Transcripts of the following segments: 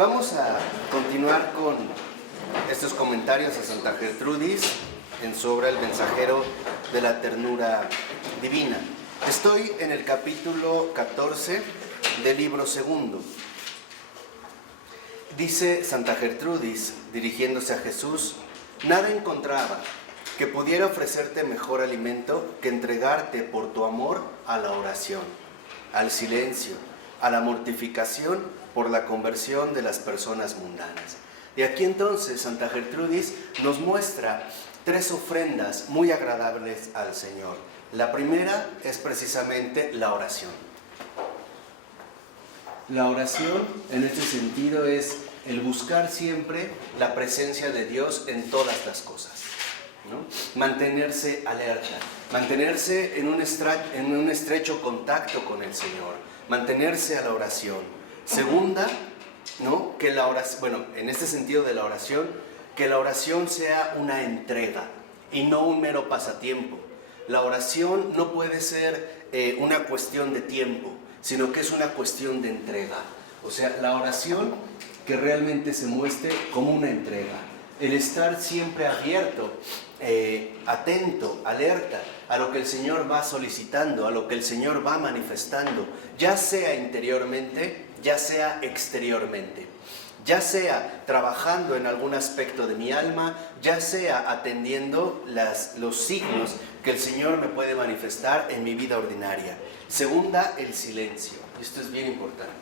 Vamos a continuar con estos comentarios a Santa Gertrudis en su obra El mensajero de la ternura divina. Estoy en el capítulo 14 del libro segundo. Dice Santa Gertrudis, dirigiéndose a Jesús: nada encontraba que pudiera ofrecerte mejor alimento que entregarte por tu amor a la oración, al silencio, a la mortificación por la conversión de las personas mundanas. Y aquí entonces Santa Gertrudis nos muestra tres ofrendas muy agradables al Señor. La primera es precisamente la oración. La oración en este sentido es el buscar siempre la presencia de Dios en todas las cosas, ¿no? Mantenerse alerta, mantenerse en un estrecho contacto con el Señor, mantenerse a la oración. Segunda, ¿no? Que la oración, bueno, en este sentido de la oración, que la oración sea una entrega y no un mero pasatiempo. La oración no puede ser una cuestión de tiempo, sino que es una cuestión de entrega. O sea, la oración que realmente se muestre como una entrega. El estar siempre abierto, atento, alerta a lo que el Señor va solicitando, a lo que el Señor va manifestando, ya sea interiormente, ya sea exteriormente. Ya sea trabajando en algún aspecto de mi alma, ya sea atendiendo los signos que el Señor me puede manifestar en mi vida ordinaria. Segunda, el silencio. Esto es bien importante.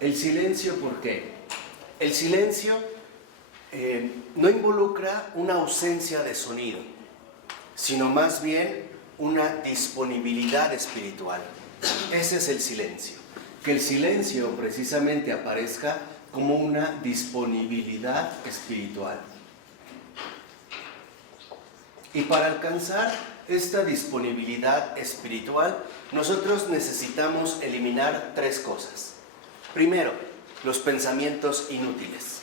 El silencio, ¿por qué? El silencio no involucra una ausencia de sonido, sino más bien una disponibilidad espiritual. Ese es el silencio. Que el silencio precisamente aparezca como una disponibilidad espiritual. Y para alcanzar esta disponibilidad espiritual, nosotros necesitamos eliminar tres cosas. Primero, los pensamientos inútiles.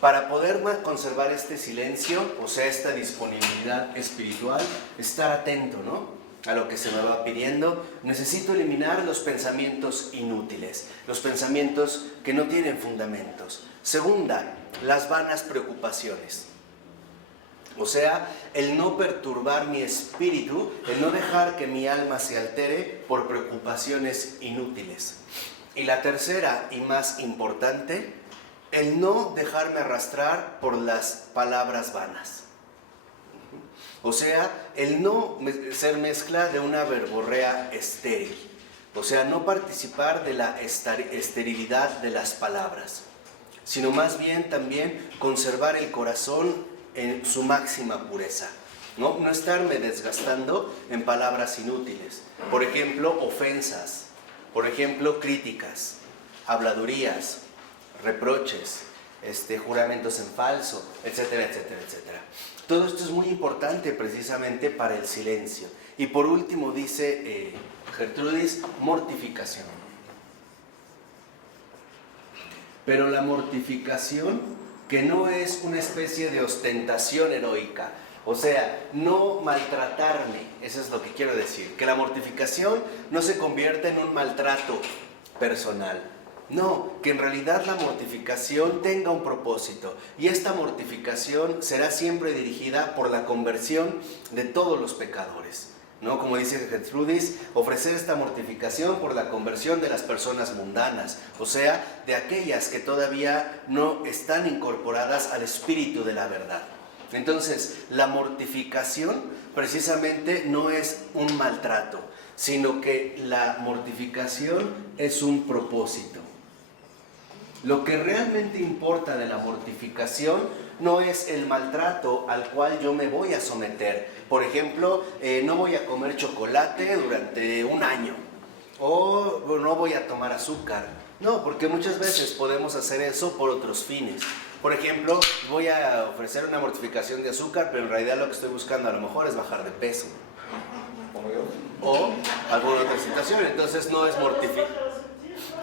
Para poder conservar este silencio, o sea, esta disponibilidad espiritual, estar atento, ¿no?, a lo que se me va pidiendo, necesito eliminar los pensamientos inútiles, los pensamientos que no tienen fundamentos. Segunda, las vanas preocupaciones. O sea, el no perturbar mi espíritu, el no dejar que mi alma se altere por preocupaciones inútiles. Y la tercera y más importante, el no dejarme arrastrar por las palabras vanas. O sea, el no ser mezcla de una verborrea estéril. O sea, no participar de la esterilidad de las palabras, sino más bien también conservar el corazón en su máxima pureza. No estarme desgastando en palabras inútiles. Por ejemplo, ofensas. Por ejemplo, críticas, habladurías, reproches, juramentos en falso, etcétera, etcétera, etcétera. Todo esto es muy importante precisamente para el silencio. Y por último dice Gertrudis, mortificación. Pero la mortificación que no es una especie de ostentación heroica, o sea, no maltratarme, eso es lo que quiero decir, que la mortificación no se convierta en un maltrato personal. No, que en realidad la mortificación tenga un propósito, y esta mortificación será siempre dirigida por la conversión de todos los pecadores, ¿no? Como dice Gertrudis, ofrecer esta mortificación por la conversión de las personas mundanas, o sea, de aquellas que todavía no están incorporadas al espíritu de la verdad. Entonces, la mortificación precisamente no es un maltrato, sino que la mortificación es un propósito. Lo que realmente importa de la mortificación no es el maltrato al cual yo me voy a someter. Por ejemplo, no voy a comer chocolate durante un año, o no voy a tomar azúcar. No, porque muchas veces podemos hacer eso por otros fines. Por ejemplo, voy a ofrecer una mortificación de azúcar, pero en realidad lo que estoy buscando a lo mejor es bajar de peso. O alguna otra situación. Entonces no es mortificación.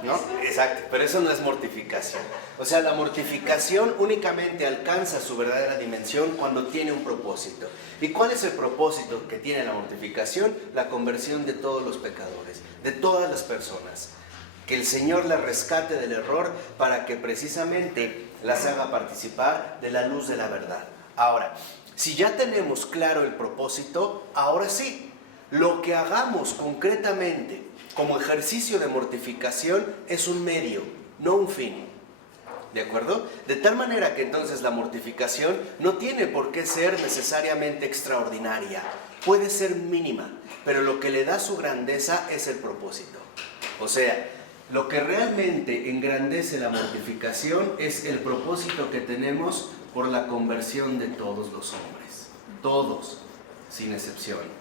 ¿no? Exacto, pero eso no es mortificación. O sea, la mortificación únicamente alcanza su verdadera dimensión cuando tiene un propósito. ¿Y cuál es el propósito que tiene la mortificación? La conversión de todos los pecadores, de todas las personas. Que el Señor las rescate del error para que precisamente las haga participar de la luz de la verdad. Ahora, si ya tenemos claro el propósito, ahora sí, lo que hagamos concretamente como ejercicio de mortificación es un medio, no un fin. ¿De acuerdo? De tal manera que entonces la mortificación no tiene por qué ser necesariamente extraordinaria. Puede ser mínima, pero lo que le da su grandeza es el propósito. O sea, lo que realmente engrandece la mortificación es el propósito que tenemos por la conversión de todos los hombres. Todos, sin excepción.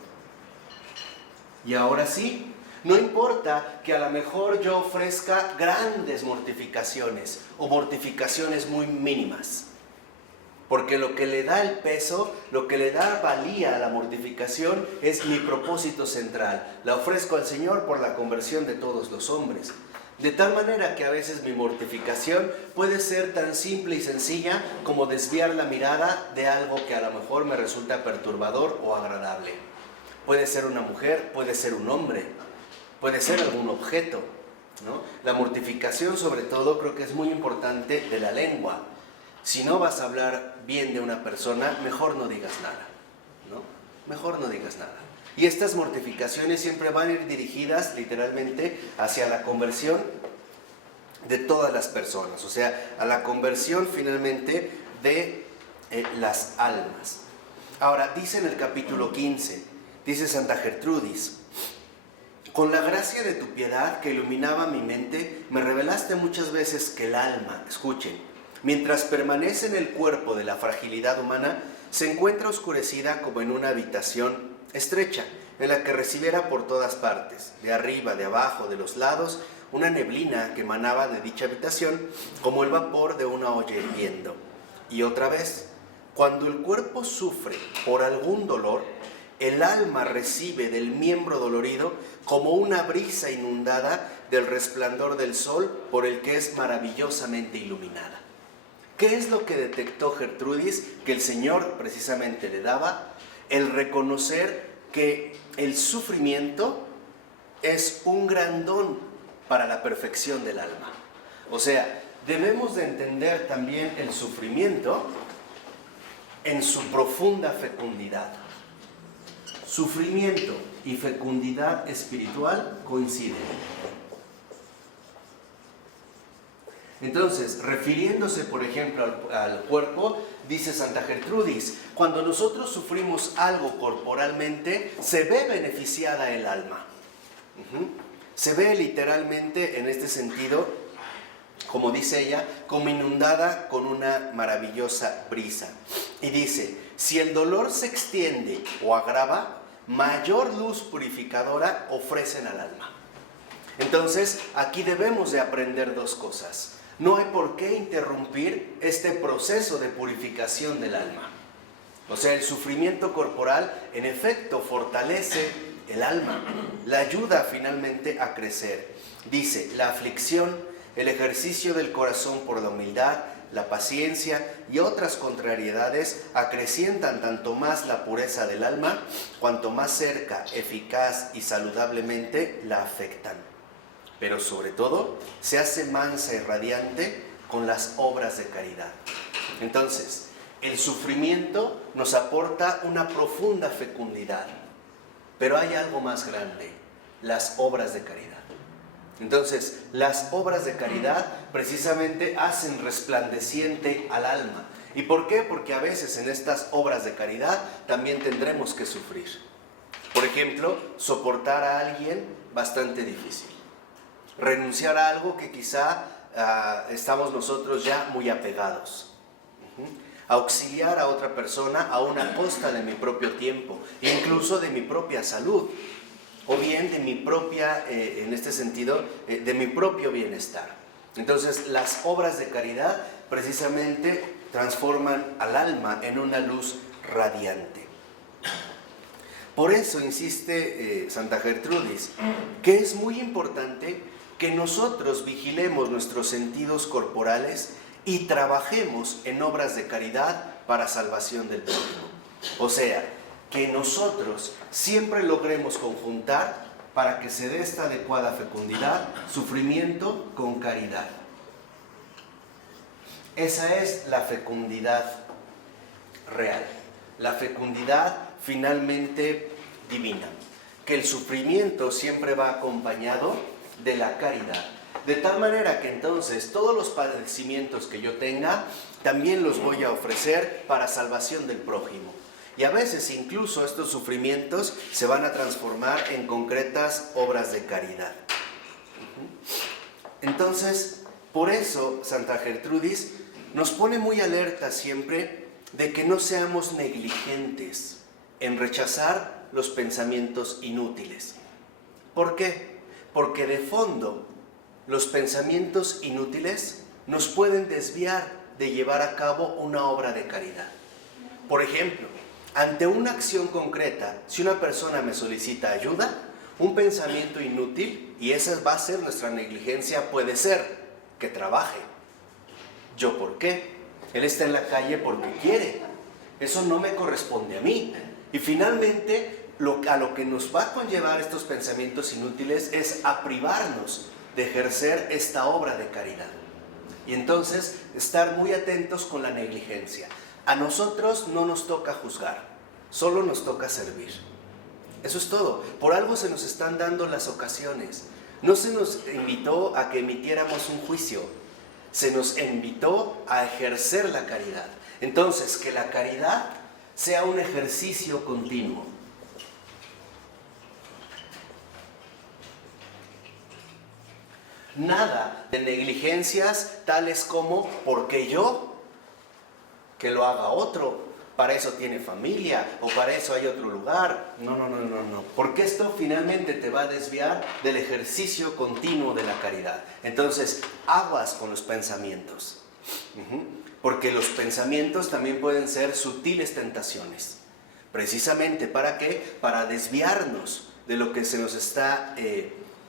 Y ahora sí, no importa que a lo mejor yo ofrezca grandes mortificaciones o mortificaciones muy mínimas. Porque lo que le da el peso, lo que le da valía a la mortificación es mi propósito central. La ofrezco al Señor por la conversión de todos los hombres. De tal manera que a veces mi mortificación puede ser tan simple y sencilla como desviar la mirada de algo que a lo mejor me resulta perturbador o agradable. Puede ser una mujer, puede ser un hombre, puede ser algún objeto, ¿no? La mortificación, sobre todo, creo que es muy importante de la lengua. Si no vas a hablar bien de una persona, mejor no digas nada, ¿no? Mejor no digas nada. Y estas mortificaciones siempre van a ir dirigidas literalmente hacia la conversión de todas las personas, o sea, a la conversión finalmente de las almas. Ahora, dice en el capítulo 15, dice Santa Gertrudis: con la gracia de tu piedad que iluminaba mi mente, me revelaste muchas veces que el alma, escuchen, mientras permanece en el cuerpo de la fragilidad humana, se encuentra oscurecida como en una habitación estrecha, en la que recibiera por todas partes, de arriba, de abajo, de los lados, una neblina que emanaba de dicha habitación, como el vapor de una olla hirviendo. Y otra vez, cuando el cuerpo sufre por algún dolor, el alma recibe del miembro dolorido como una brisa inundada del resplandor del sol por el que es maravillosamente iluminada. ¿Qué es lo que detectó Gertrudis que el Señor precisamente le daba? El reconocer que el sufrimiento es un gran don para la perfección del alma. O sea, debemos de entender también el sufrimiento en su profunda fecundidad. Sufrimiento y fecundidad espiritual coinciden. Entonces, refiriéndose, por ejemplo, al cuerpo, dice Santa Gertrudis, cuando nosotros sufrimos algo corporalmente, se ve beneficiada el alma. Se ve literalmente, en este sentido, como dice ella, como inundada con una maravillosa brisa. Y dice, si el dolor se extiende o agrava, mayor luz purificadora ofrecen al alma. Entonces, aquí debemos de aprender dos cosas. No hay por qué interrumpir este proceso de purificación del alma. O sea, el sufrimiento corporal, en efecto, fortalece el alma, la ayuda finalmente a crecer. Dice, la aflicción, el ejercicio del corazón por la humildad, la paciencia y otras contrariedades acrecientan tanto más la pureza del alma, cuanto más cerca, eficaz y saludablemente la afectan. Pero sobre todo, se hace mansa y radiante con las obras de caridad. Entonces, el sufrimiento nos aporta una profunda fecundidad, pero hay algo más grande, las obras de caridad. Entonces, las obras de caridad precisamente hacen resplandeciente al alma. ¿Y por qué? Porque a veces en estas obras de caridad también tendremos que sufrir. Por ejemplo, soportar a alguien bastante difícil. Renunciar a algo que quizá estamos nosotros ya muy apegados. Auxiliar a otra persona a una costa de mi propio tiempo, incluso de mi propia salud, o bien de mi propia, en este sentido, de mi propio bienestar. Entonces, las obras de caridad precisamente transforman al alma en una luz radiante. Por eso insiste Santa Gertrudis, que es muy importante que nosotros vigilemos nuestros sentidos corporales y trabajemos en obras de caridad para salvación del prójimo. O sea, que nosotros siempre logremos conjuntar para que se dé esta adecuada fecundidad, sufrimiento con caridad. Esa es la fecundidad real, la fecundidad finalmente divina, que el sufrimiento siempre va acompañado de la caridad. De tal manera que entonces todos los padecimientos que yo tenga, también los voy a ofrecer para salvación del prójimo. Y a veces incluso estos sufrimientos se van a transformar en concretas obras de caridad. Entonces, por eso Santa Gertrudis nos pone muy alerta siempre de que no seamos negligentes en rechazar los pensamientos inútiles. ¿Por qué? Porque de fondo los pensamientos inútiles nos pueden desviar de llevar a cabo una obra de caridad. Por ejemplo, ante una acción concreta, si una persona me solicita ayuda, un pensamiento inútil, y esa va a ser nuestra negligencia, puede ser que trabaje. ¿Yo por qué? Él está en la calle porque quiere. Eso no me corresponde a mí. Y finalmente, a lo que nos va a conllevar estos pensamientos inútiles es a privarnos de ejercer esta obra de caridad. Y entonces, estar muy atentos con la negligencia. A nosotros no nos toca juzgar, solo nos toca servir. Eso es todo. Por algo se nos están dando las ocasiones. No se nos invitó a que emitiéramos un juicio, se nos invitó a ejercer la caridad. Entonces, que la caridad sea un ejercicio continuo. Nada de negligencias tales como, ¿por qué yo? Que lo haga otro. Para eso tiene familia, o para eso hay otro lugar. No. Porque esto finalmente te va a desviar del ejercicio continuo de la caridad. Entonces, aguas con los pensamientos. Porque los pensamientos también pueden ser sutiles tentaciones. Precisamente, ¿para qué? Para desviarnos de lo que se nos está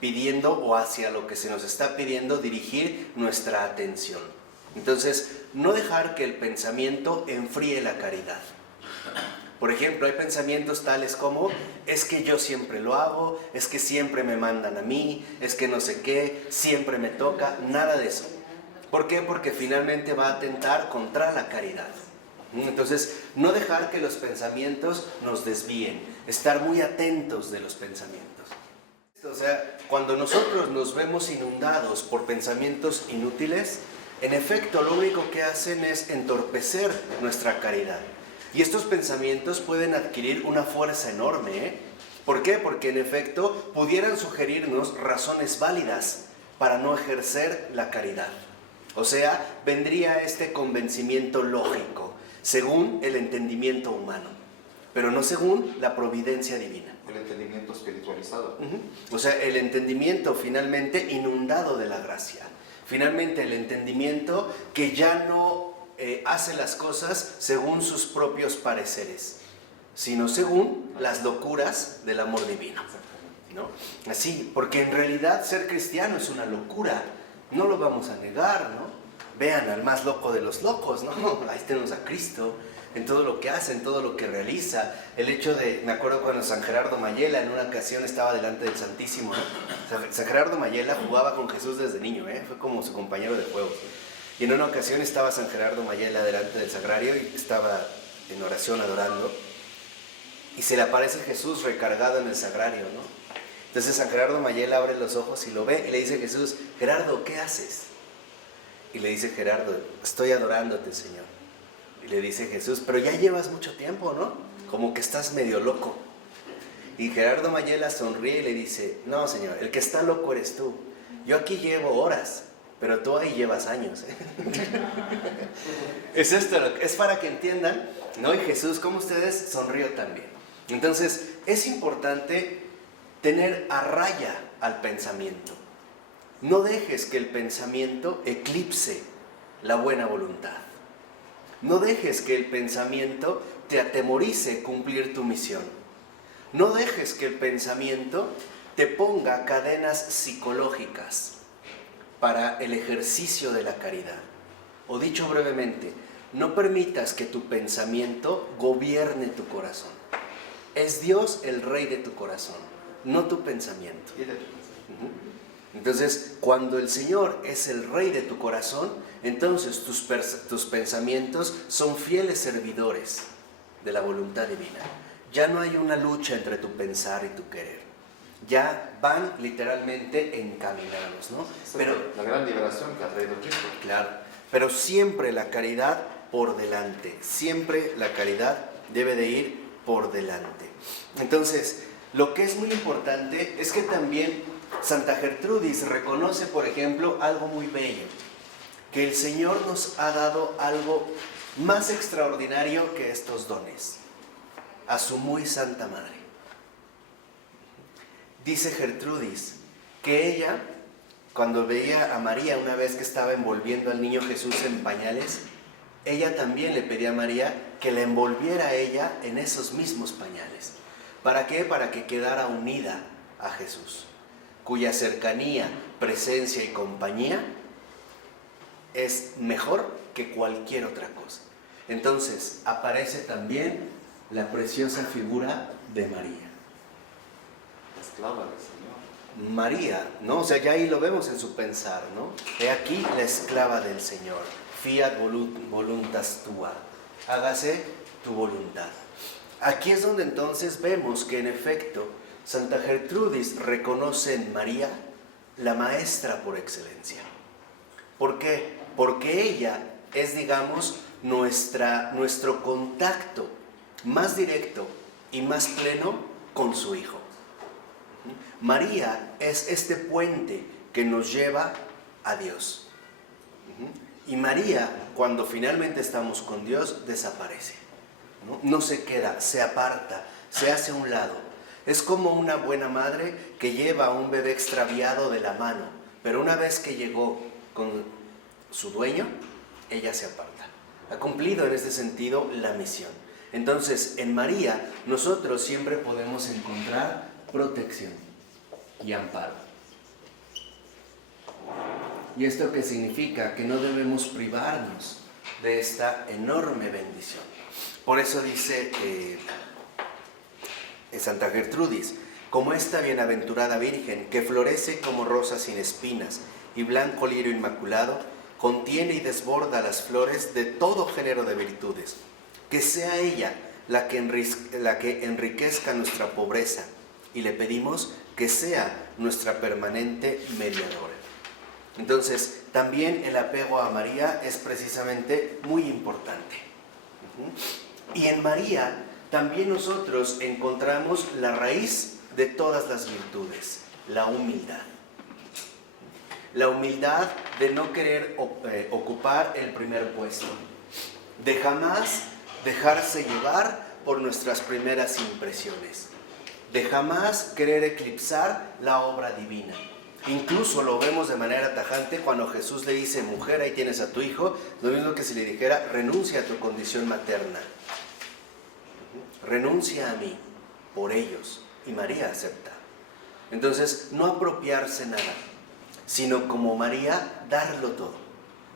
pidiendo, o hacia lo que se nos está pidiendo dirigir nuestra atención. Entonces, no dejar que el pensamiento enfríe la caridad. Por ejemplo, hay pensamientos tales como, es que yo siempre lo hago, es que siempre me mandan a mí, es que no sé qué, siempre me toca, nada de eso. ¿Por qué? Porque finalmente va a atentar contra la caridad. Entonces, no dejar que los pensamientos nos desvíen, estar muy atentos de los pensamientos. O sea, cuando nosotros nos vemos inundados por pensamientos inútiles, en efecto, lo único que hacen es entorpecer nuestra caridad. Y estos pensamientos pueden adquirir una fuerza enorme, ¿Por qué? Porque en efecto pudieran sugerirnos razones válidas para no ejercer la caridad. O sea, vendría este convencimiento lógico, según el entendimiento humano, pero no según la providencia divina. El entendimiento espiritualizado. O sea, el entendimiento finalmente inundado de la gracia. Finalmente el entendimiento que ya no hace las cosas según sus propios pareceres, sino según las locuras del amor divino, ¿no? Así, porque en realidad ser cristiano es una locura, no lo vamos a negar, ¿no? Vean al más loco de los locos, ¿no? Ahí tenemos a Cristo en todo lo que hace, en todo lo que realiza. El hecho de, me acuerdo cuando San Gerardo Mayela en una ocasión estaba delante del Santísimo, ¿no? San Gerardo Mayela jugaba con Jesús desde niño, fue como su compañero de juegos. Y en una ocasión estaba San Gerardo Mayela delante del sagrario y estaba en oración adorando. Y se le aparece Jesús recargado en el sagrario, ¿no? Entonces San Gerardo Mayela abre los ojos y lo ve y le dice a Jesús: Gerardo, ¿qué haces? Y le dice Gerardo: estoy adorándote, Señor. Y le dice Jesús: pero ya llevas mucho tiempo, ¿no? Como que estás medio loco. Y Gerardo Mayela sonríe y le dice: no, Señor, el que está loco eres tú. Yo aquí llevo horas, pero tú ahí llevas años. Es esto, es para que entiendan, ¿no? Y Jesús, como ustedes, sonrió también. Entonces, es importante tener a raya al pensamiento. No dejes que el pensamiento eclipse la buena voluntad. No dejes que el pensamiento te atemorice cumplir tu misión. No dejes que el pensamiento te ponga cadenas psicológicas para el ejercicio de la caridad. O dicho brevemente, no permitas que tu pensamiento gobierne tu corazón. Es Dios el rey de tu corazón, no tu pensamiento. Entonces, cuando el Señor es el rey de tu corazón, entonces tus pensamientos son fieles servidores de la voluntad divina. Ya no hay una lucha entre tu pensar y tu querer. Ya van literalmente encaminados, ¿no? Pero la gran liberación que ha traído Cristo. claro, pero siempre la caridad por delante. Siempre la caridad debe de ir por delante. Entonces, lo que es muy importante es que también Santa Gertrudis reconoce, por ejemplo, algo muy bello, que el Señor nos ha dado algo más extraordinario que estos dones, a su muy santa madre. Dice Gertrudis que ella, cuando veía a María una vez que estaba envolviendo al niño Jesús en pañales, ella también le pedía a María que la envolviera a ella en esos mismos pañales. ¿Para qué? Para que quedara unida a Jesús, cuya cercanía, presencia y compañía es mejor que cualquier otra cosa. Entonces aparece también la preciosa figura de María. La esclava del Señor. María, ¿no? O sea, ya ahí lo vemos en su pensar, ¿no? He aquí la esclava del Señor. Fiat voluntas tua. Hágase tu voluntad. Aquí es donde entonces vemos que en efecto Santa Gertrudis reconoce en María la maestra por excelencia. ¿Por qué? Porque ella es, digamos, nuestro contacto más directo y más pleno con su Hijo. María es este puente que nos lleva a Dios. Y María, cuando finalmente estamos con Dios, desaparece. No se queda, se aparta, se hace a un lado. Es como una buena madre que lleva a un bebé extraviado de la mano, pero una vez que llegó con su dueño, ella se aparta. Ha cumplido en este sentido la misión. Entonces, en María, nosotros siempre podemos encontrar protección y amparo. ¿Y esto qué significa? Que no debemos privarnos de esta enorme bendición. Por eso dice Santa Gertrudis, como esta bienaventurada Virgen, que florece como rosa sin espinas y blanco lirio inmaculado, contiene y desborda las flores de todo género de virtudes. Que sea ella la que enriquezca nuestra pobreza, y le pedimos que sea nuestra permanente mediadora. Entonces, también el apego a María es precisamente muy importante. Y en María también nosotros encontramos la raíz de todas las virtudes, la humildad. La humildad de no querer ocupar el primer puesto, de jamás dejarse llevar por nuestras primeras impresiones, de jamás querer eclipsar la obra divina. Incluso lo vemos de manera tajante cuando Jesús le dice, mujer, ahí tienes a tu hijo, lo mismo que si le dijera, renuncia a tu condición materna, renuncia a mí por ellos, y María acepta. Entonces, no apropiarse nada, sino como María, darlo todo,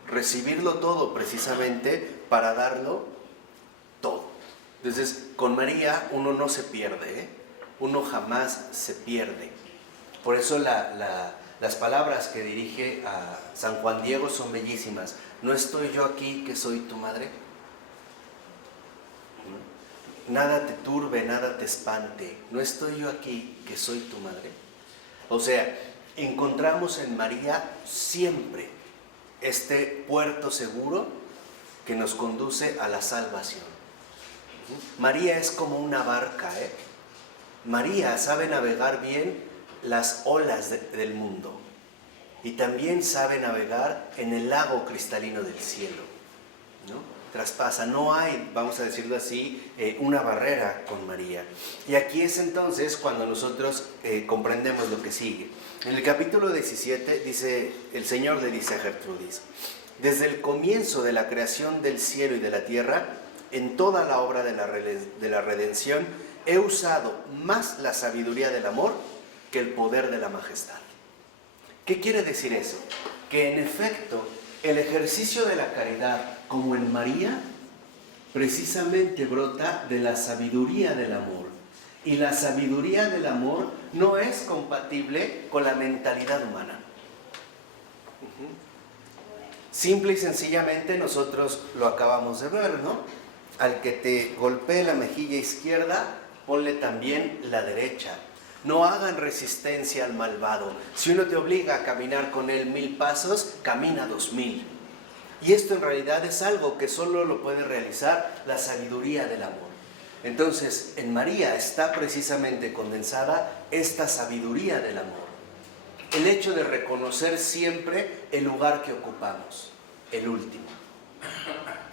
recibirlo todo precisamente para darlo todo. Entonces, con María uno no se pierde, uno jamás se pierde. Por eso las palabras que dirige a San Juan Diego son bellísimas. ¿No estoy yo aquí que soy tu madre? Nada te turbe, nada te espante. ¿No estoy yo aquí que soy tu madre? O sea, encontramos en María siempre este puerto seguro que nos conduce a la salvación. María es como una barca, María sabe navegar bien las olas del mundo y también sabe navegar en el lago cristalino del cielo, ¿no? Traspasa, no hay, vamos a decirlo así, una barrera con María. Y aquí es entonces cuando nosotros comprendemos lo que sigue. En el capítulo 17 dice, el Señor le dice a Gertrudis, desde el comienzo de la creación del cielo y de la tierra, en toda la obra de la redención, he usado más la sabiduría del amor que el poder de la majestad. ¿Qué quiere decir eso? Que en efecto, el ejercicio de la caridad, como en María, precisamente brota de la sabiduría del amor. Y la sabiduría del amor no es compatible con la mentalidad humana. Simple y sencillamente nosotros lo acabamos de ver, ¿no? Al que te golpee la mejilla izquierda, ponle también la derecha. No hagan resistencia al malvado. Si uno te obliga a caminar con él 1000 pasos, camina 2000. Y esto en realidad es algo que solo lo puede realizar la sabiduría del amor. Entonces, en María está precisamente condensada esta sabiduría del amor. El hecho de reconocer siempre el lugar que ocupamos, el último,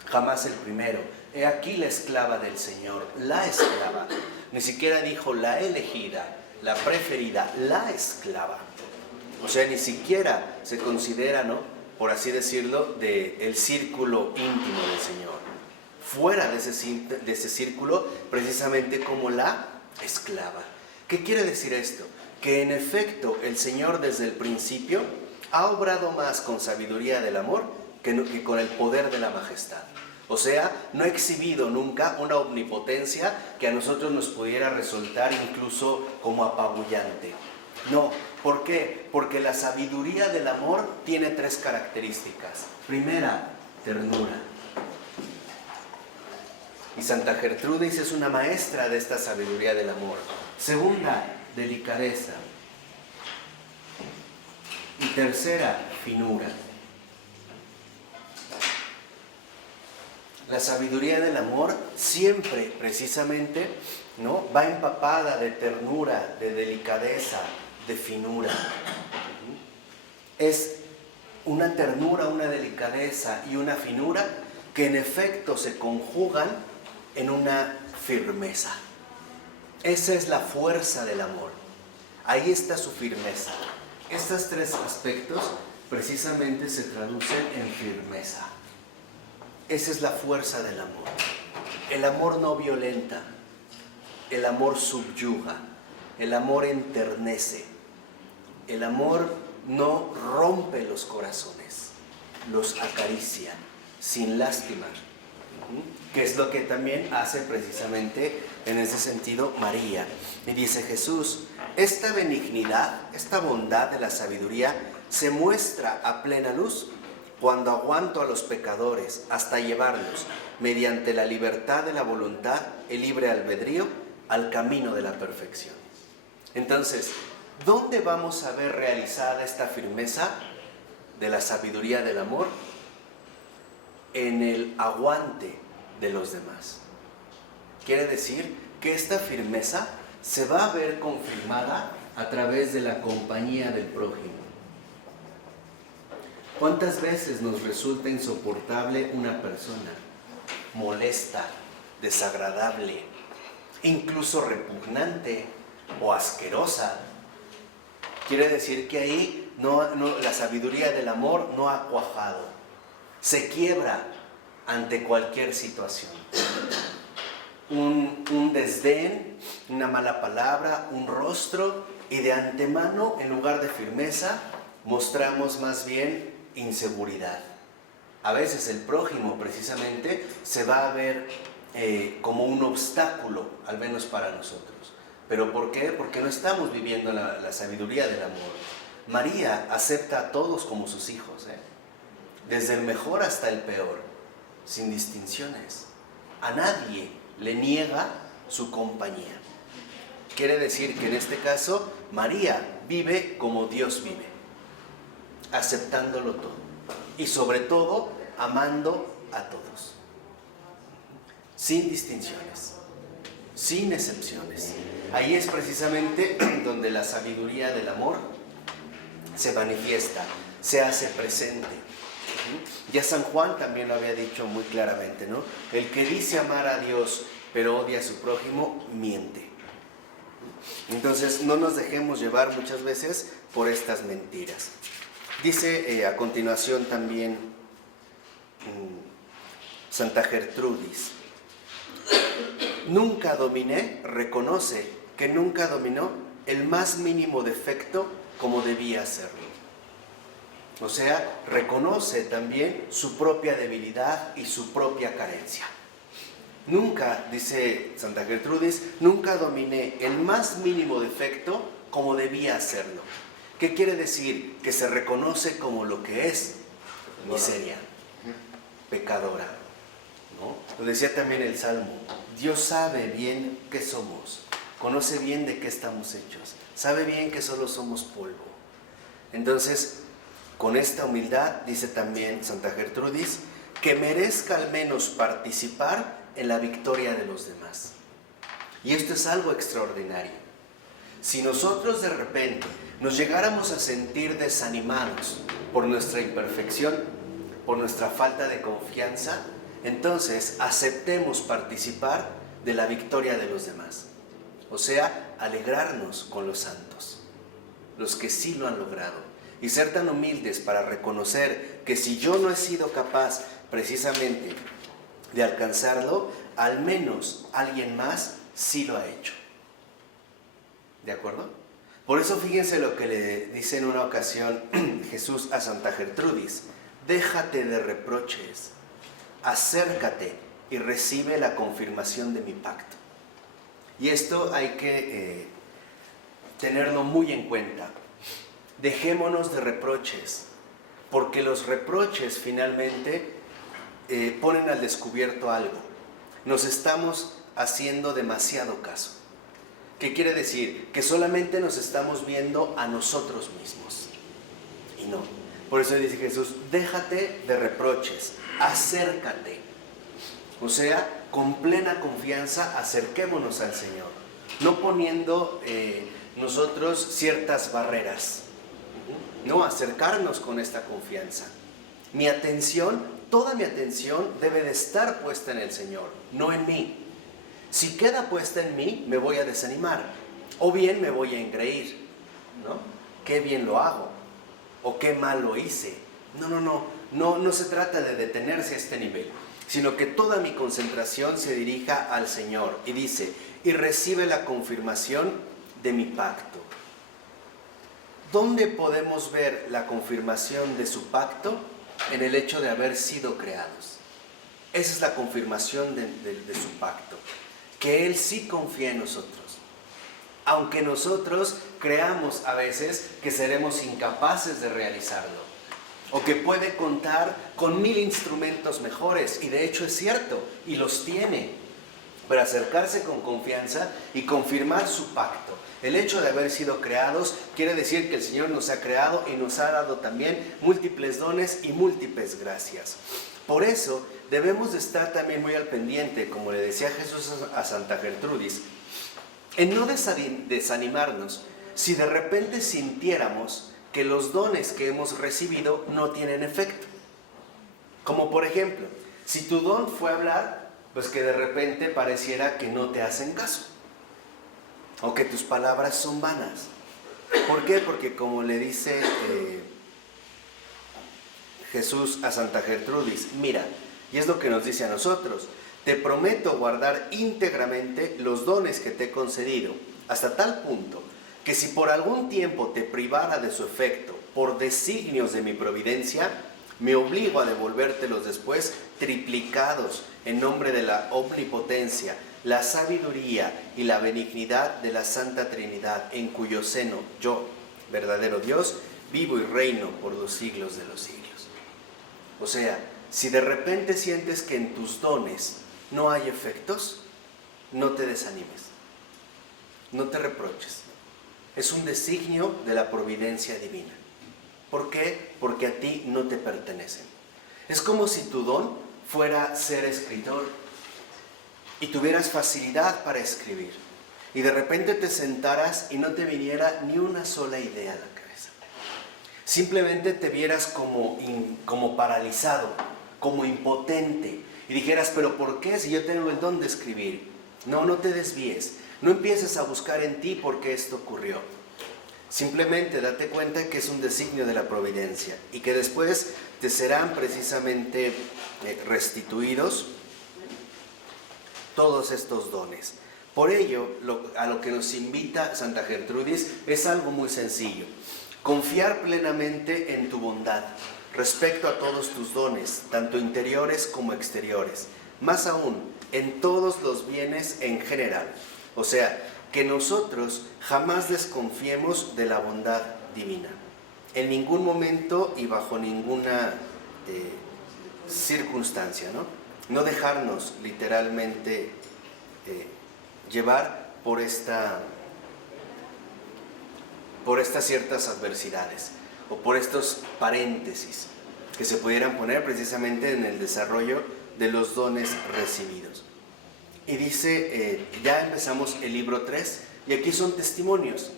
jamás el primero. He aquí la esclava del Señor, la esclava. Ni siquiera dijo la elegida, la preferida, la esclava. O sea, ni siquiera se considera, ¿no?, por así decirlo, del círculo íntimo del Señor. Fuera de ese círculo, precisamente como la esclava. ¿Qué quiere decir esto? Que en efecto el Señor desde el principio ha obrado más con sabiduría del amor que con el poder de la majestad. O sea, no ha exhibido nunca una omnipotencia que a nosotros nos pudiera resultar incluso como apabullante. No, ¿por qué? Porque la sabiduría del amor tiene 3 características. Primera, ternura. Y Santa Gertrudis es una maestra de esta sabiduría del amor. Segunda, delicadeza. Y tercera, finura. La sabiduría del amor siempre, precisamente, ¿no?, va empapada de ternura, de delicadeza, de finura. Es una ternura, una delicadeza y una finura que en efecto se conjugan en una firmeza. Esa es la fuerza del amor. Ahí está su firmeza. Estos 3 aspectos precisamente se traducen en firmeza. Esa es la fuerza del amor. El amor no violenta, el amor subyuga, el amor enternece, el amor no rompe los corazones, los acaricia sin lástima, que es lo que también hace precisamente en ese sentido María. Y dice Jesús, esta benignidad, esta bondad de la sabiduría se muestra a plena luz cuando aguanto a los pecadores hasta llevarlos, mediante la libertad de la voluntad, el libre albedrío, al camino de la perfección. Entonces, ¿dónde vamos a ver realizada esta firmeza de la sabiduría del amor? En el aguante de los demás. Quiere decir que esta firmeza se va a ver confirmada a través de la compañía del prójimo. ¿Cuántas veces nos resulta insoportable una persona? Molesta, desagradable, incluso repugnante o asquerosa. Quiere decir que ahí la sabiduría del amor no ha cuajado. Se quiebra ante cualquier situación. Un desdén, una mala palabra, un rostro, y de antemano, en lugar de firmeza, mostramos más bien inseguridad. A veces el prójimo precisamente se va a ver como un obstáculo, al menos para nosotros. ¿Pero por qué? Porque no estamos viviendo la sabiduría del amor. María acepta a todos como sus hijos, desde el mejor hasta el peor, sin distinciones. A nadie le niega su compañía. Quiere decir que en este caso María vive como Dios vive, aceptándolo todo y sobre todo amando a todos, sin distinciones, sin excepciones. Ahí es precisamente donde la sabiduría del amor se manifiesta, se hace presente. Ya San Juan también lo había dicho muy claramente, ¿no? El que dice amar a Dios pero odia a su prójimo, miente. Entonces no nos dejemos llevar muchas veces por estas mentiras. Dice a continuación también Santa Gertrudis, nunca dominé, reconoce que nunca dominó el más mínimo defecto como debía hacerlo. O sea, reconoce también su propia debilidad y su propia carencia. Nunca, dice Santa Gertrudis, nunca dominé el más mínimo defecto como debía hacerlo. ¿Qué quiere decir? Que se reconoce como lo que es: miseria, pecadora, ¿no? Lo decía también el Salmo: Dios sabe bien qué somos, conoce bien de qué estamos hechos, sabe bien que solo somos polvo. Entonces, con esta humildad, dice también Santa Gertrudis, que merezca al menos participar en la victoria de los demás. Y esto es algo extraordinario. Si nosotros de repente nos llegáramos a sentir desanimados por nuestra imperfección, por nuestra falta de confianza, entonces aceptemos participar de la victoria de los demás. O sea, alegrarnos con los santos, los que sí lo han logrado. Y ser tan humildes para reconocer que si yo no he sido capaz precisamente de alcanzarlo, al menos alguien más sí lo ha hecho. ¿De acuerdo? Por eso fíjense lo que le dice en una ocasión Jesús a Santa Gertrudis: déjate de reproches, acércate y recibe la confirmación de mi pacto. Y esto hay que tenerlo muy en cuenta. Dejémonos de reproches, porque los reproches finalmente ponen al descubierto algo. Nos estamos haciendo demasiado caso. ¿Qué quiere decir? Que solamente nos estamos viendo a nosotros mismos. Y no. Por eso dice Jesús: déjate de reproches, acércate. O sea, con plena confianza acerquémonos al Señor, no poniendo nosotros ciertas barreras. No, acercarnos con esta confianza. Mi atención, toda mi atención debe de estar puesta en el Señor, no en mí. Si queda puesta en mí, me voy a desanimar, o bien me voy a engreír, ¿no? Qué bien lo hago, o qué mal lo hice. No se trata de detenerse a este nivel, sino que toda mi concentración se dirija al Señor. Y dice: y recibe la confirmación de mi pacto. ¿Dónde podemos ver la confirmación de su pacto? En el hecho de haber sido creados. Esa es la confirmación de su pacto, que Él sí confía en nosotros. Aunque nosotros creamos a veces que seremos incapaces de realizarlo, o que puede contar con 1000 instrumentos mejores, y de hecho es cierto, y los tiene, pero acercarse con confianza y confirmar su pacto. El hecho de haber sido creados quiere decir que el Señor nos ha creado y nos ha dado también múltiples dones y múltiples gracias. Por eso debemos de estar también muy al pendiente, como le decía Jesús a Santa Gertrudis, en no desanimarnos si de repente sintiéramos que los dones que hemos recibido no tienen efecto. Como por ejemplo, si tu don fue hablar, pues que de repente pareciera que no te hacen caso, o que tus palabras son vanas. ¿Por qué? Porque como le dice Jesús a Santa Gertrudis, mira, y es lo que nos dice a nosotros: te prometo guardar íntegramente los dones que te he concedido, hasta tal punto que si por algún tiempo te privara de su efecto por designios de mi providencia, me obligo a devolvértelos después triplicados en nombre de la omnipotencia, la sabiduría y la benignidad de la Santa Trinidad, en cuyo seno yo, verdadero Dios, vivo y reino por los siglos de los siglos. O sea, si de repente sientes que en tus dones no hay efectos, no te desanimes, no te reproches. Es un designio de la providencia divina. ¿Por qué? Porque a ti no te pertenecen. Es como si tu don fuera ser escritor y tuvieras facilidad para escribir, y de repente te sentaras y no te viniera ni una sola idea a la cabeza. Simplemente te vieras como paralizado, como impotente, y dijeras: ¿pero por qué si yo tengo el don de escribir? No te desvíes, no empieces a buscar en ti por qué esto ocurrió. Simplemente date cuenta que es un designio de la providencia y que después te serán precisamente restituidos todos estos dones. Por ello, a lo que nos invita Santa Gertrudis es algo muy sencillo. Confiar plenamente en tu bondad respecto a todos tus dones, tanto interiores como exteriores. Más aún, en todos los bienes en general. O sea, que nosotros jamás desconfiemos de la bondad divina. En ningún momento y bajo ninguna circunstancia, ¿no? No dejarnos literalmente llevar por estas ciertas adversidades o por estos paréntesis que se pudieran poner precisamente en el desarrollo de los dones recibidos. Y dice, ya empezamos el libro 3 y aquí son testimonios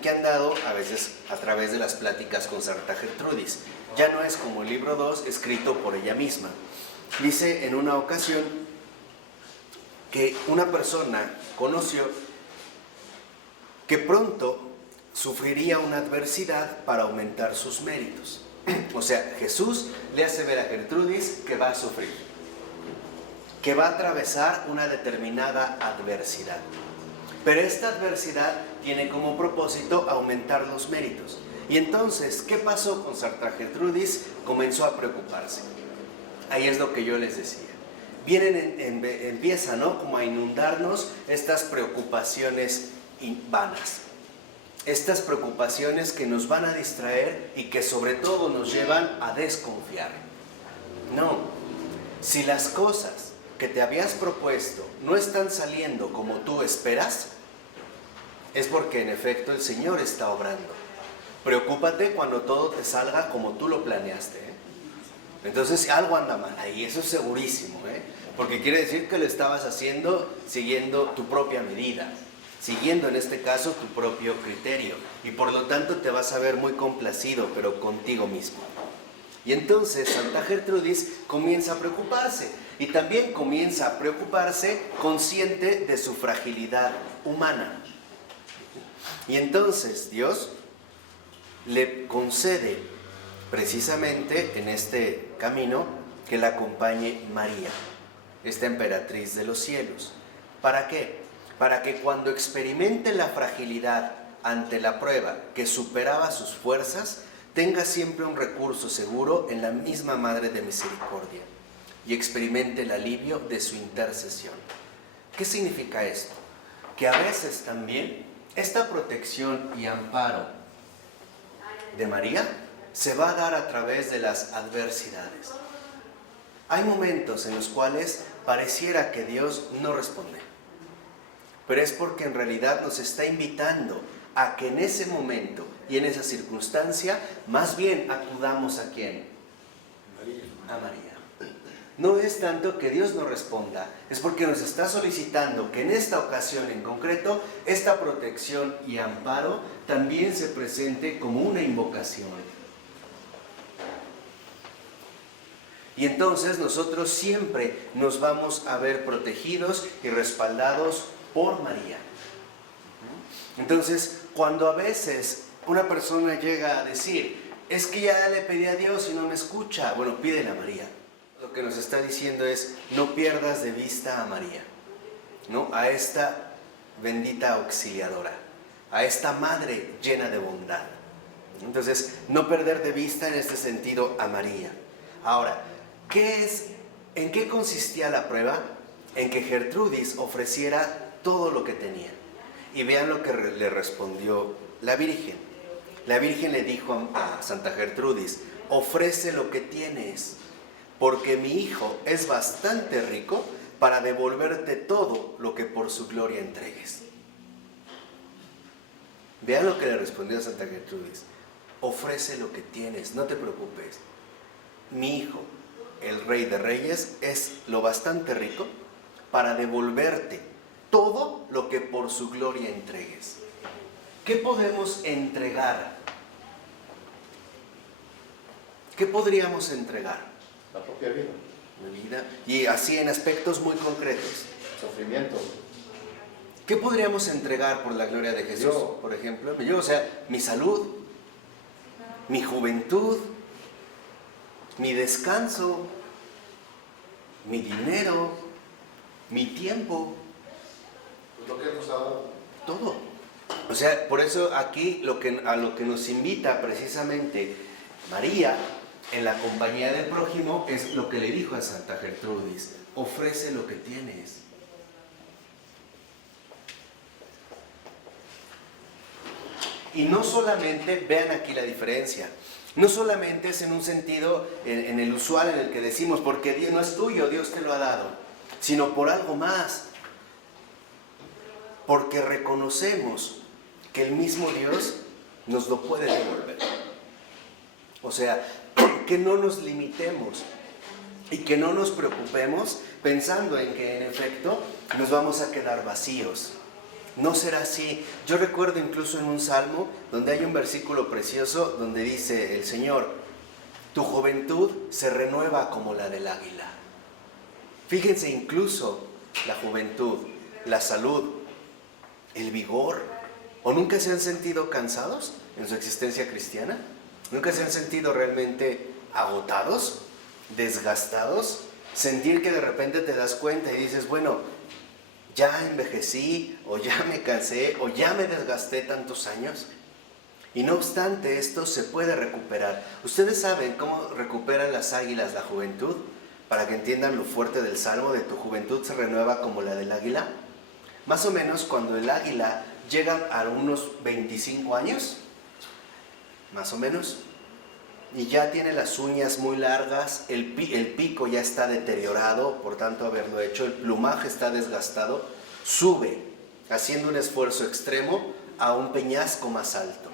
que han dado a veces a través de las pláticas con Santa Gertrudis. Ya no es como el libro 2 escrito por ella misma. Dice en una ocasión que una persona conoció que pronto sufriría una adversidad para aumentar sus méritos. O sea, Jesús le hace ver a Gertrudis que va a sufrir, que va a atravesar una determinada adversidad. Pero esta adversidad tiene como propósito aumentar los méritos. Y entonces, ¿qué pasó con Santa Gertrudis? Comenzó a preocuparse. Ahí es lo que yo les decía. Empiezan, ¿no?, como a inundarnos estas preocupaciones vanas. Estas preocupaciones que nos van a distraer y que sobre todo nos llevan a desconfiar. No, si las cosas que te habías propuesto no están saliendo como tú esperas, es porque en efecto el Señor está obrando. Preocúpate cuando todo te salga como tú lo planeaste, ¿eh? Entonces algo anda mal ahí, eso es segurísimo, ¿eh? Porque quiere decir que lo estabas haciendo siguiendo tu propia medida, siguiendo en este caso tu propio criterio, y por lo tanto te vas a ver muy complacido, pero contigo mismo. Y entonces Santa Gertrudis comienza a preocuparse, y también comienza a preocuparse consciente de su fragilidad humana. Y entonces Dios le concede precisamente en este camino que la acompañe María, esta emperatriz de los cielos. ¿Para qué? Para que cuando experimente la fragilidad ante la prueba que superaba sus fuerzas, tenga siempre un recurso seguro en la misma Madre de Misericordia y experimente el alivio de su intercesión. ¿Qué significa esto? Que a veces también esta protección y amparo de María se va a dar a través de las adversidades. Hay momentos en los cuales pareciera que Dios no responde, pero es porque en realidad nos está invitando a que en ese momento y en esa circunstancia más bien acudamos ¿a quién? A María. No es tanto que Dios no responda, es porque nos está solicitando que en esta ocasión en concreto, esta protección y amparo también se presente como una invocación. Y entonces nosotros siempre nos vamos a ver protegidos y respaldados por María. Entonces, cuando a veces una persona llega a decir, es que ya le pedí a Dios y no me escucha, bueno, pídele a María. Lo que nos está diciendo es, no pierdas de vista a María, ¿no?, a esta bendita auxiliadora, a esta madre llena de bondad. Entonces, no perder de vista en este sentido a María. Ahora, ¿en qué consistía la prueba? En que Gertrudis ofreciera todo lo que tenía. Y vean lo que le respondió la Virgen. La Virgen le dijo a Santa Gertrudis, ofrece lo que tienes, porque mi hijo es bastante rico para devolverte todo lo que por su gloria entregues. Vean lo que le respondió Santa Gertrudis, ofrece lo que tienes, no te preocupes. Mi hijo, el Rey de Reyes, es lo bastante rico para devolverte todo lo que por su gloria entregues. ¿Qué podemos entregar? ¿Qué podríamos entregar? La propia vida. La vida. Y así en aspectos muy concretos. Sufrimiento. ¿Qué podríamos entregar por la gloria de Jesús? Por ejemplo, o sea, mi salud, mi juventud, mi descanso, mi dinero, mi tiempo. Lo que hemos dado. Todo. O sea, por eso aquí a lo que nos invita precisamente María en la compañía del prójimo es lo que le dijo a Santa Gertrudis: ofrece lo que tienes. Y no solamente, vean aquí la diferencia, no solamente es en un sentido, en el usual en el que decimos, porque Dios no es tuyo, Dios te lo ha dado, sino por algo más. Porque reconocemos que el mismo Dios nos lo puede devolver. O sea, que no nos limitemos y que no nos preocupemos pensando en que en efecto nos vamos a quedar vacíos. No será así. Yo recuerdo incluso en un salmo donde hay un versículo precioso donde dice el Señor: tu juventud se renueva como la del águila. Fíjense, incluso la juventud, la salud, el vigor. ¿O nunca se han sentido cansados en su existencia cristiana? ¿Nunca se han sentido realmente agotados, desgastados? Sentir que de repente te das cuenta y dices, bueno, ya envejecí, o ya me cansé, o ya me desgasté tantos años. Y no obstante, esto se puede recuperar. ¿Ustedes saben cómo recuperan las águilas la juventud? Para que entiendan lo fuerte del salmo de tu juventud se renueva como la del águila. Más o menos cuando el águila llega a unos 25 años, más o menos, y ya tiene las uñas muy largas, el pico ya está deteriorado, por tanto haberlo hecho, el plumaje está desgastado, sube, haciendo un esfuerzo extremo, a un peñasco más alto.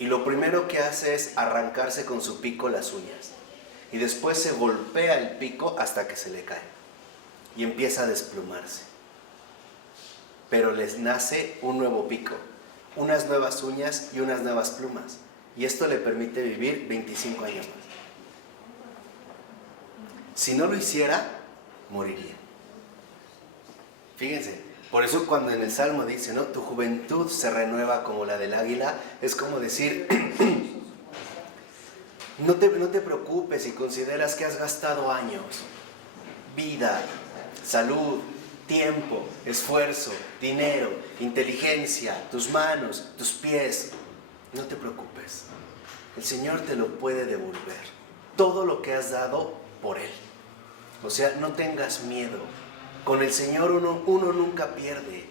Y lo primero que hace es arrancarse con su pico las uñas. Y después se golpea el pico hasta que se le cae. Y empieza a desplumarse. Pero les nace un nuevo pico, unas nuevas uñas y unas nuevas plumas. Y esto le permite vivir 25 años más. Si no lo hiciera, moriría. Fíjense, por eso cuando en el Salmo dice, ¿no? Tu juventud se renueva como la del águila, es como decir, no te preocupes si consideras que has gastado años, vida, salud, tiempo, esfuerzo, dinero, inteligencia, tus manos, tus pies. No te preocupes, el Señor te lo puede devolver, todo lo que has dado por Él. O sea, no tengas miedo. Con el Señor uno nunca pierde,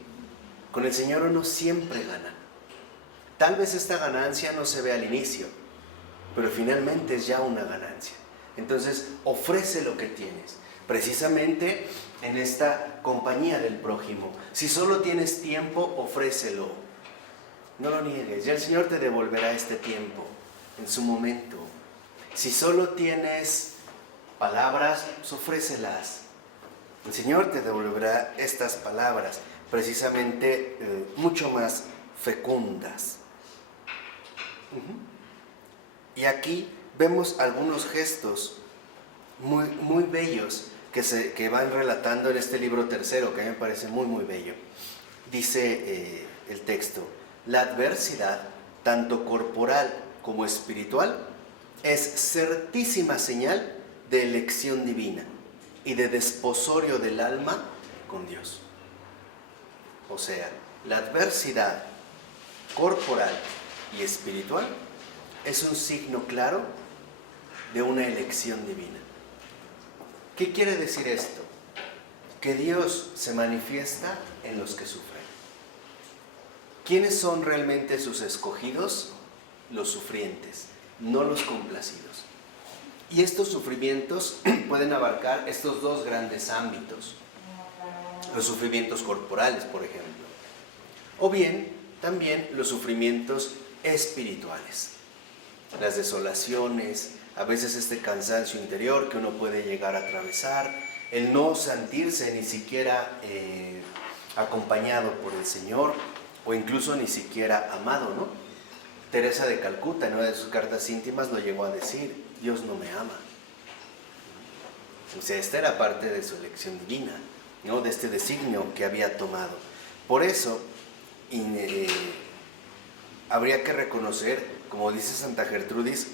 con el Señor uno siempre gana. Tal vez esta ganancia no se ve al inicio, pero finalmente es ya una ganancia. Entonces, ofrece lo que tienes, precisamente en esta compañía del prójimo. Si solo tienes tiempo, ofrécelo. No lo niegues, ya el Señor te devolverá este tiempo en su momento. Si solo tienes palabras, pues ofrécelas. El Señor te devolverá estas palabras, precisamente mucho más fecundas. Y aquí vemos algunos gestos muy bellos que van relatando en este libro tercero, que a mí me parece muy bello. Dice el texto: la adversidad, tanto corporal como espiritual, es certísima señal de elección divina y de desposorio del alma con Dios. O sea, la adversidad corporal y espiritual es un signo claro de una elección divina. ¿Qué quiere decir esto? Que Dios se manifiesta en los que sufren. ¿Quiénes son realmente sus escogidos? Los sufrientes, no los complacidos. Y estos sufrimientos pueden abarcar estos dos grandes ámbitos. Los sufrimientos corporales, por ejemplo. O bien, también los sufrimientos espirituales. Las desolaciones, a veces este cansancio interior que uno puede llegar a atravesar, el no sentirse ni siquiera acompañado por el Señor, o incluso ni siquiera amado, ¿no? Teresa de Calcuta, en una de sus cartas íntimas, lo llegó a decir: Dios no me ama. O sea, esta era parte de su elección divina, ¿no? De este designio que había tomado. Por eso, habría que reconocer, como dice Santa Gertrudis,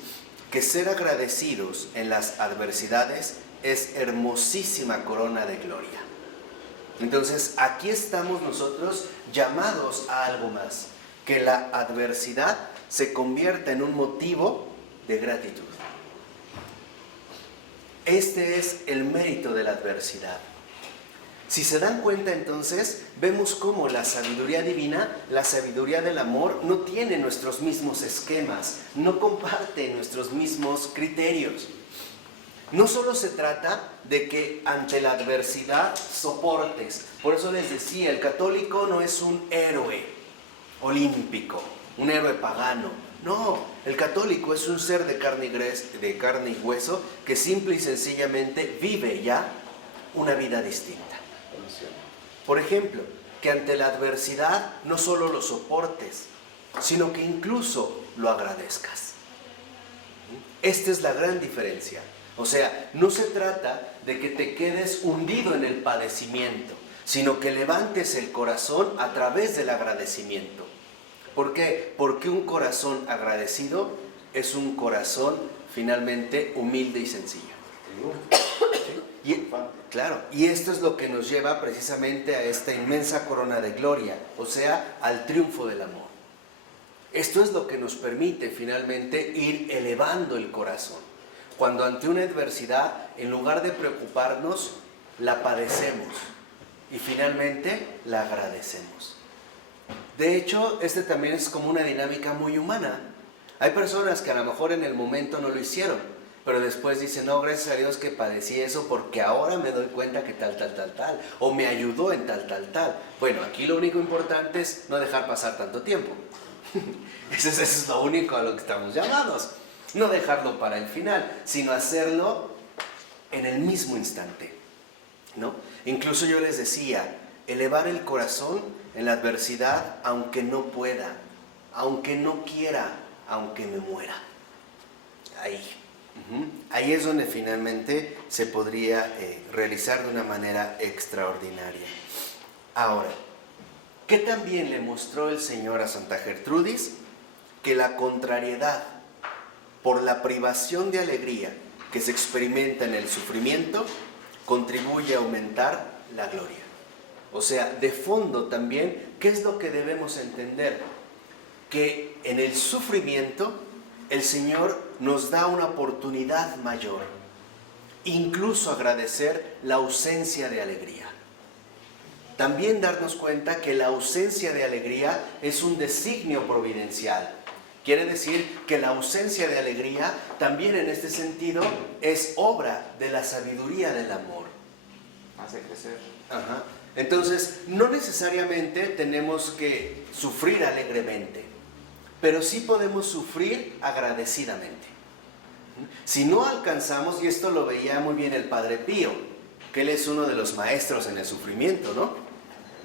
que ser agradecidos en las adversidades es hermosísima corona de gloria. Entonces, aquí estamos nosotros llamados a algo más, que la adversidad se convierta en un motivo de gratitud. Este es el mérito de la adversidad. Si se dan cuenta entonces, vemos cómo la sabiduría divina, la sabiduría del amor, no tiene nuestros mismos esquemas, no comparte nuestros mismos criterios. No solo se trata de que ante la adversidad soportes. Por eso les decía, el católico no es un héroe olímpico, un héroe pagano. No, el católico es un ser de carne y hueso que simple y sencillamente vive ya una vida distinta. Por ejemplo, que ante la adversidad no solo lo soportes, sino que incluso lo agradezcas. Esta es la gran diferencia. O sea, no se trata de que te quedes hundido en el padecimiento, sino que levantes el corazón a través del agradecimiento. ¿Por qué? Porque un corazón agradecido es un corazón finalmente humilde y sencillo. Claro, y esto es lo que nos lleva precisamente a esta inmensa corona de gloria, o sea, al triunfo del amor. Esto es lo que nos permite finalmente ir elevando el corazón. Cuando ante una adversidad, en lugar de preocuparnos, la padecemos y finalmente la agradecemos. De hecho, este también es como una dinámica muy humana. Hay personas que a lo mejor en el momento no lo hicieron, pero después dicen, no, gracias a Dios que padecí eso porque ahora me doy cuenta que tal, o me ayudó en tal. Bueno, aquí lo único importante es no dejar pasar tanto tiempo. Eso es lo único a lo que estamos llamados. No dejarlo para el final, sino hacerlo en el mismo instante, ¿no? Incluso yo les decía, elevar el corazón en la adversidad, aunque no pueda, aunque no quiera, aunque me muera. Ahí es donde finalmente se podría realizar de una manera extraordinaria. Ahora, ¿qué también le mostró el Señor a Santa Gertrudis? Que la contrariedad por la privación de alegría que se experimenta en el sufrimiento contribuye a aumentar la gloria. O sea, de fondo también, ¿qué es lo que debemos entender? Que en el sufrimiento el Señor nos da una oportunidad mayor, incluso agradecer la ausencia de alegría. También darnos cuenta que la ausencia de alegría es un designio providencial. Quiere decir que la ausencia de alegría también en este sentido es obra de la sabiduría del amor. Hace crecer. Entonces, no necesariamente tenemos que sufrir alegremente, pero sí podemos sufrir agradecidamente. Si no alcanzamos, y esto lo veía muy bien el Padre Pío, que él es uno de los maestros en el sufrimiento, ¿no?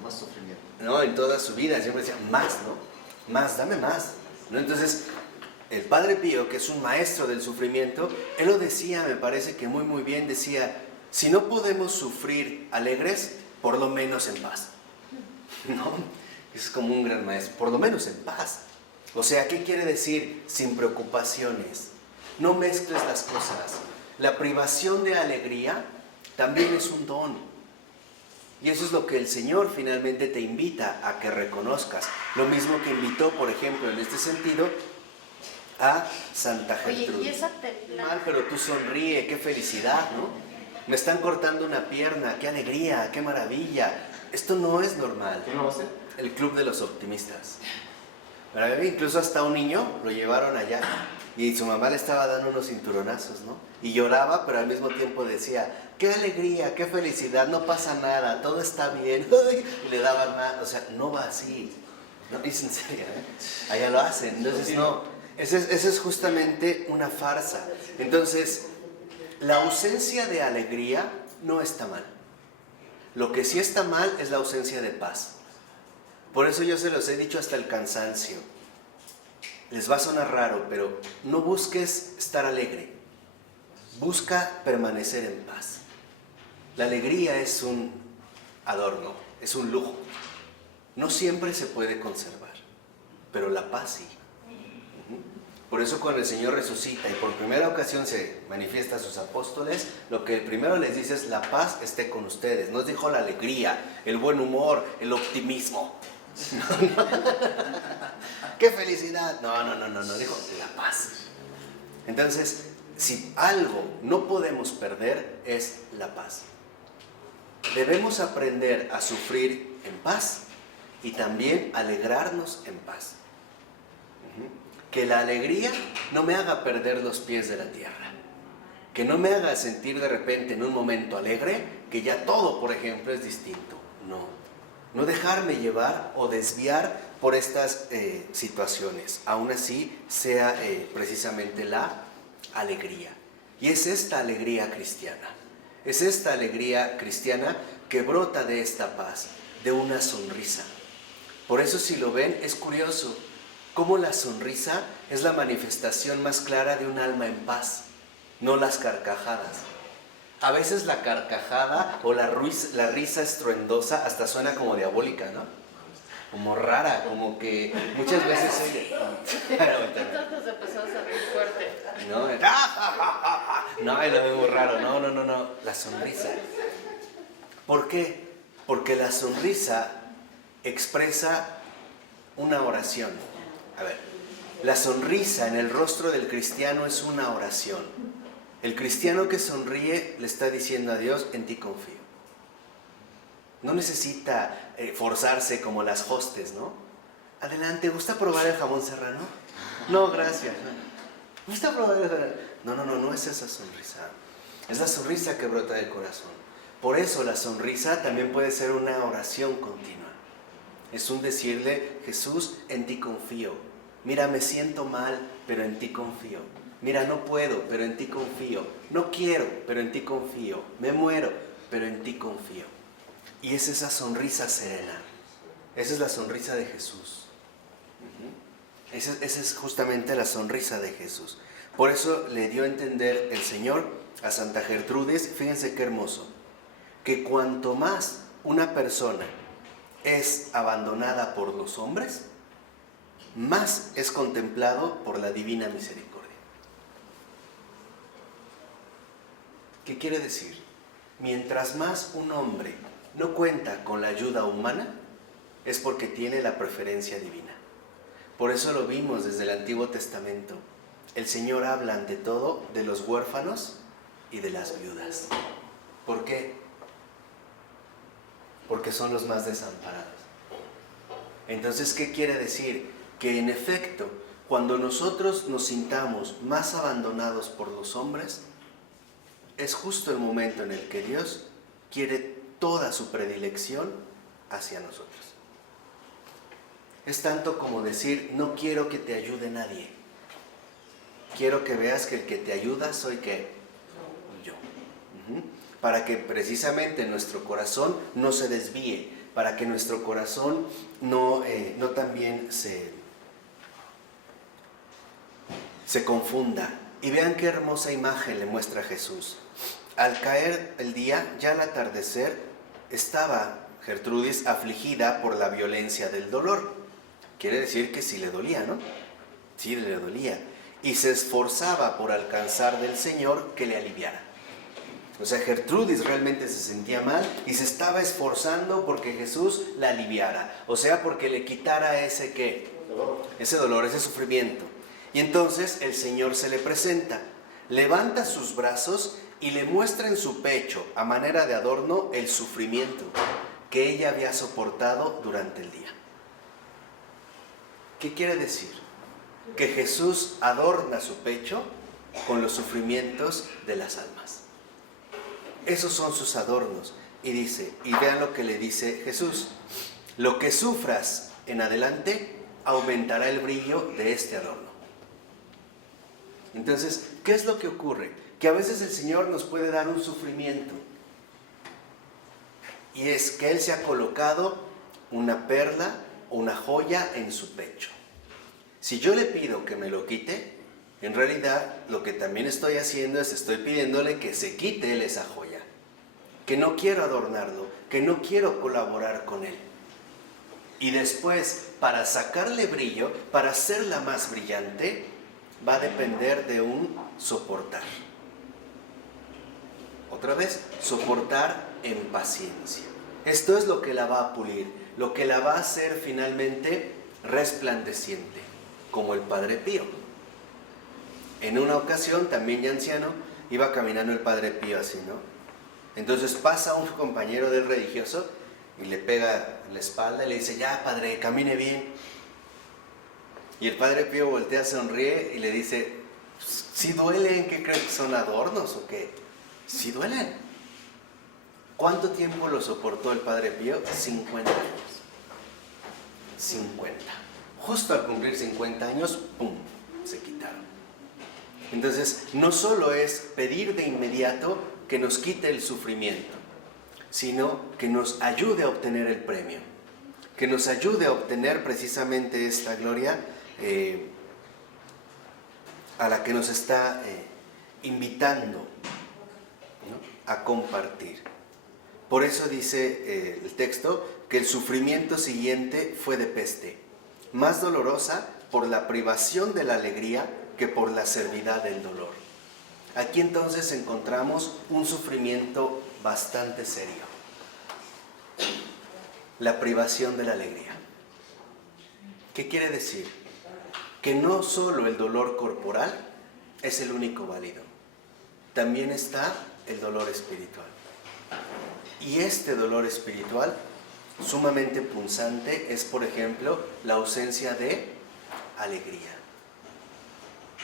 Más sufrimiento. No, en toda su vida siempre decía, más, ¿no? Más, dame más, ¿no? Entonces, el Padre Pío, que es un maestro del sufrimiento, él lo decía, me parece que muy bien, decía, si no podemos sufrir alegres, por lo menos en paz, ¿no? Es como un gran maestro, por lo menos en paz. O sea, ¿qué quiere decir? Sin preocupaciones. No mezcles las cosas. La privación de alegría también es un don. Y eso es lo que el Señor finalmente te invita a que reconozcas. Lo mismo que invitó, por ejemplo, en este sentido, a Santa Gertrudis. Oye, y esa templanza. Mal, pero tú sonríe, qué felicidad, ¿no? Me están cortando una pierna, qué alegría, qué maravilla. Esto no es normal. ¿Quién lo va a hacer? El Club de los Optimistas. Incluso hasta un niño lo llevaron allá y su mamá le estaba dando unos cinturonazos, ¿no? Y lloraba, pero al mismo tiempo decía, qué alegría, qué felicidad, no pasa nada, todo está bien. Y le daban más, o sea, no va así. No, es en serio, ¿eh? Allá lo hacen. Entonces, no, esa es justamente una farsa. Entonces, la ausencia de alegría no está mal. Lo que sí está mal es la ausencia de paz. Por eso yo se los he dicho hasta el cansancio. Les va a sonar raro, pero no busques estar alegre. Busca permanecer en paz. La alegría es un adorno, es un lujo. No siempre se puede conservar, pero la paz sí. Por eso cuando el Señor resucita y por primera ocasión se manifiesta a sus apóstoles, lo que el primero les dice es: la paz esté con ustedes. Nos dijo la alegría, el buen humor, el optimismo. ¡Qué felicidad! No, dijo la paz. Entonces, si algo no podemos perder es la paz. Debemos aprender a sufrir en paz y también alegrarnos en paz. Que la alegría no me haga perder los pies de la tierra. Que no me haga sentir de repente en un momento alegre que ya todo, por ejemplo, es distinto. No dejarme llevar o desviar por estas situaciones. Aún así sea precisamente la alegría. Y es esta alegría cristiana. Es esta alegría cristiana que brota de esta paz, de una sonrisa. Por eso, si lo ven, es curioso cómo la sonrisa es la manifestación más clara de un alma en paz, no las carcajadas. A veces la carcajada o la risa estruendosa hasta suena como diabólica, ¿no? Como rara, como que muchas veces oye. Entonces empezamos a reír fuerte. No, es lo mismo raro. No. La sonrisa. ¿Por qué? Porque la sonrisa expresa una oración. A ver, la sonrisa en el rostro del cristiano es una oración. El cristiano que sonríe le está diciendo a Dios: en ti confío. No necesita forzarse como las hostes, ¿no? Adelante, ¿gusta probar el jamón serrano? No, gracias. ¿Gusta probar el jamón? No es esa sonrisa. Es la sonrisa que brota del corazón. Por eso la sonrisa también puede ser una oración continua. Es un decirle: Jesús, en ti confío. Mira, me siento mal, pero en ti confío. Mira, no puedo, pero en ti confío. No quiero, pero en ti confío. Me muero, pero en ti confío. Y es esa sonrisa serena. Esa es la sonrisa de Jesús. Esa es justamente la sonrisa de Jesús. Por eso le dio a entender el Señor a Santa Gertrudis, fíjense qué hermoso, que cuanto más una persona es abandonada por los hombres, más es contemplado por la divina misericordia. ¿Qué quiere decir? Mientras más un hombre no cuenta con la ayuda humana, es porque tiene la preferencia divina. Por eso lo vimos desde el Antiguo Testamento. El Señor habla ante todo de los huérfanos y de las viudas. ¿Por qué? Porque son los más desamparados. Entonces, ¿qué quiere decir? Que en efecto, cuando nosotros nos sintamos más abandonados por los hombres, es justo el momento en el que Dios quiere toda su predilección hacia nosotros. Es tanto como decir: no quiero que te ayude nadie. Quiero que veas que el que te ayuda soy ¿qué? Yo. Para que precisamente nuestro corazón no se desvíe, para que nuestro corazón no también se confunda. Y vean qué hermosa imagen le muestra Jesús. Al caer el día, ya al atardecer, estaba Gertrudis afligida por la violencia del dolor. Quiere decir que sí le dolía, ¿no? Sí le dolía. Y se esforzaba por alcanzar del Señor que le aliviara. O sea, Gertrudis realmente se sentía mal y se estaba esforzando porque Jesús la aliviara. O sea, porque le quitara ese ¿qué? Ese dolor, ese sufrimiento. Y entonces el Señor se le presenta, levanta sus brazos y le muestra en su pecho, a manera de adorno, el sufrimiento que ella había soportado durante el día. ¿Qué quiere decir? Que Jesús adorna su pecho con los sufrimientos de las almas. Esos son sus adornos. Y dice, y vean lo que le dice Jesús: lo que sufras en adelante aumentará el brillo de este adorno. Entonces, ¿qué es lo que ocurre? Que a veces el Señor nos puede dar un sufrimiento. Y es que Él se ha colocado una perla o una joya en su pecho. Si yo le pido que me lo quite, en realidad lo que también estoy haciendo es estoy pidiéndole que se quite Él esa joya. Que no quiero adornarlo, que no quiero colaborar con Él. Y después, para sacarle brillo, para hacerla más brillante, va a depender de un soportar. Otra vez, soportar en paciencia. Esto es lo que la va a pulir, lo que la va a hacer finalmente resplandeciente, como el Padre Pío. En una ocasión, también ya anciano, iba caminando el Padre Pío así, ¿no? Entonces pasa un compañero del religioso y le pega en la espalda y le dice, ya padre, camine bien. Y el Padre Pío voltea, sonríe y le dice, ¿sí duelen? ¿Qué crees que son adornos o qué? Sí duelen. ¿Cuánto tiempo lo soportó el Padre Pío? 50 años. 50. Justo al cumplir 50 años, ¡pum!, se quitaron. Entonces, no solo es pedir de inmediato que nos quite el sufrimiento, sino que nos ayude a obtener el premio, que nos ayude a obtener precisamente esta gloria a la que nos está invitando, ¿no?, a compartir. Por eso dice el texto que el sufrimiento siguiente fue de peste, más dolorosa por la privación de la alegría que por la servidad del dolor. Aquí entonces encontramos un sufrimiento bastante serio. La privación de la alegría. ¿Qué quiere decir? Que no solo el dolor corporal es el único válido. También está el dolor espiritual. Y este dolor espiritual, sumamente punzante, es, por ejemplo, la ausencia de alegría.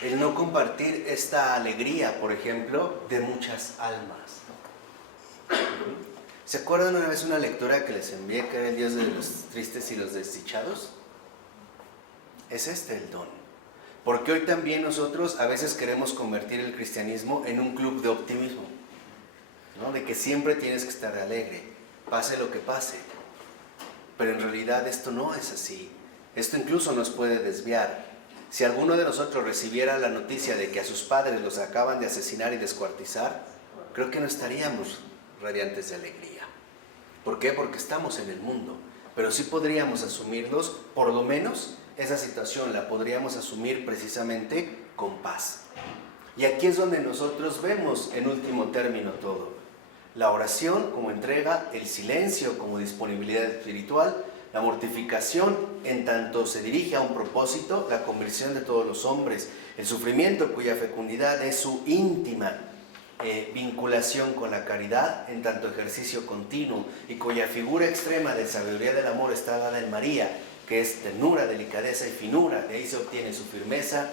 El no compartir esta alegría, por ejemplo, de muchas almas. ¿Se acuerdan una vez una lectura que les envié, que era el Dios de los tristes y los desdichados? Es este el don. Porque hoy también nosotros a veces queremos convertir el cristianismo en un club de optimismo, ¿no? De que siempre tienes que estar alegre, pase lo que pase. Pero en realidad esto no es así. Esto incluso nos puede desviar. Si alguno de nosotros recibiera la noticia de que a sus padres los acaban de asesinar y descuartizar, creo que no estaríamos radiantes de alegría. ¿Por qué? Porque estamos en el mundo. Pero sí podríamos asumirlos, por lo menos esa situación la podríamos asumir precisamente con paz. Y aquí es donde nosotros vemos en último término todo. La oración como entrega, el silencio como disponibilidad espiritual, la mortificación en tanto se dirige a un propósito, la conversión de todos los hombres, el sufrimiento cuya fecundidad es su íntima vinculación con la caridad en tanto ejercicio continuo y cuya figura extrema de sabiduría del amor está dada en María, que es ternura, delicadeza y finura. De ahí se obtiene su firmeza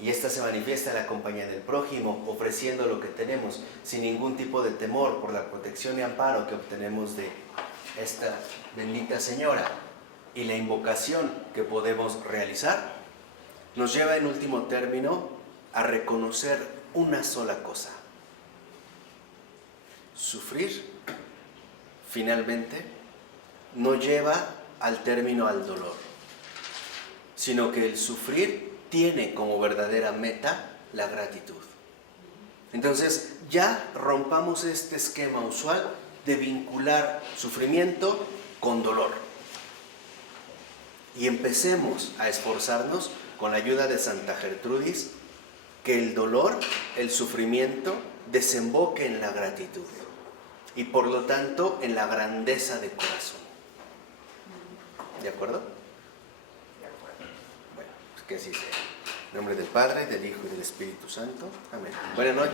y esta se manifiesta en la compañía del prójimo, ofreciendo lo que tenemos sin ningún tipo de temor por la protección y amparo que obtenemos de esta bendita Señora. Y la invocación que podemos realizar nos lleva en último término a reconocer una sola cosa: sufrir finalmente no lleva al término al dolor, sino que el sufrir tiene como verdadera meta la gratitud. Entonces ya rompamos este esquema usual de vincular sufrimiento con dolor y empecemos a esforzarnos con la ayuda de Santa Gertrudis que el dolor, el sufrimiento desemboque en la gratitud y por lo tanto en la grandeza de corazón. ¿De acuerdo? Bueno, pues que así sea. En nombre del Padre, del Hijo y del Espíritu Santo. Amén. Buenas noches.